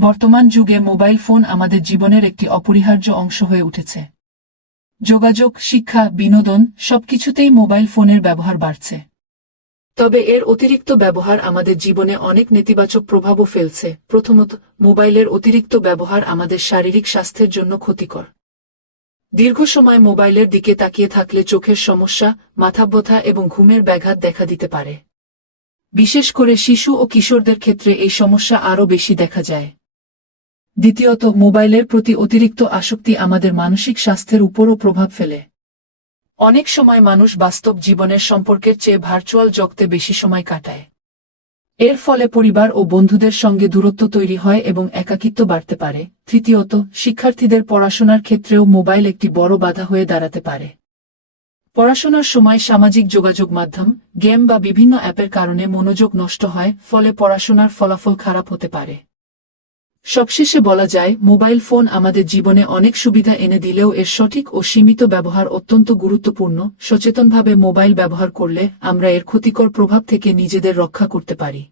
বর্তমান যুগে mobile phone আমাদের জীবনের একটি অপরিহার্য অংশ হয়ে উঠেছে। যোগাযোগ, শিক্ষা, বিনোদন সবকিছুতেই মোবাইল ফোনের ব্যবহার বাড়ছে। তবে এর অতিরিক্ত ব্যবহার আমাদের জীবনে অনেক নেতিবাচক প্রভাবও ফেলছে। প্রথমত, মোবাইলের অতিরিক্ত ব্যবহার আমাদের শারীরিক স্বাস্থ্যের জন্য ক্ষতিকর। দীর্ঘ সময় মোবাইলের দিকে তাকিয়ে থাকলে চোখের সমস্যা, মাথা ব্যথা এবং ঘুমের ব্যাঘাত দেখা দিতে পারে। বিশেষ করে শিশু ও কিশোরদের ক্ষেত্রে এই সমস্যা আরও বেশি দেখা যায়। দ্বিতীয়ত, মোবাইলের প্রতি অতিরিক্ত আসক্তি আমাদের মানসিক স্বাস্থ্যের উপরও প্রভাব ফেলে। অনেক সময় মানুষ বাস্তব জীবনের সম্পর্কের চেয়ে ভার্চুয়াল জগতে বেশি সময় কাটায়। এর ফলে পরিবার ও বন্ধুদের সঙ্গে দূরত্ব তৈরি হয় এবং একাকিত্ব বাড়তে পারে। তৃতীয়ত, শিক্ষার্থীদের পড়াশোনার ক্ষেত্রেও মোবাইল একটি বড় বাধা হয়ে দাঁড়াতে পারে। পড়াশোনার সময় সামাজিক যোগাযোগ মাধ্যম, গেম বা বিভিন্ন অ্যাপের কারণে মনোযোগ নষ্ট হয়, ফলে পড়াশোনার ফলাফল খারাপ হতে পারে। সবশেষে বলা যায়, মোবাইল ফোন আমাদের জীবনে অনেক সুবিধা এনে দিলেও এর সঠিক ও সীমিত ব্যবহার অত্যন্ত গুরুত্বপূর্ণ। সচেতনভাবে মোবাইল ব্যবহার করলে আমরা এর ক্ষতিকর প্রভাব থেকে নিজেদের রক্ষা করতে পারি।